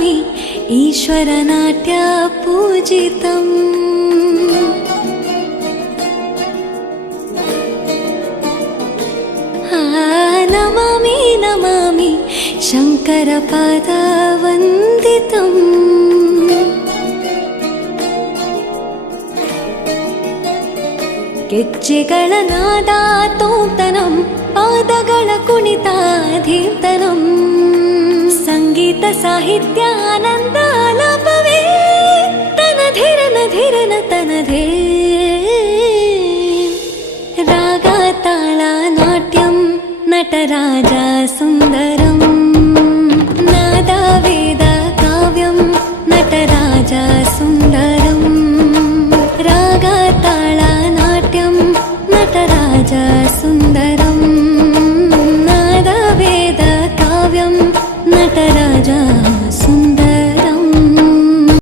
नमामि ईश्वरनाट्य पूजितम् नमामि नमामि शङ्करपादवन्दितम् ಗೆಜ್ಜೆಗಳ ನಾದ ತೋಂತನಂ ಪಾದಗಳ ಕುಣಿತಾಧೀರ್ತನಂ ಸಂಗೀತ ಸಾಹಿತ್ಯ ಆನಂದ ಆಲಾಪವೇ ತನಧಿರನ ಧಿರನ ತನಧೇ ರಾಗ ತಾಳ ನಾಟ್ಯಂ ನಟರಾಜ ಸುಂದರ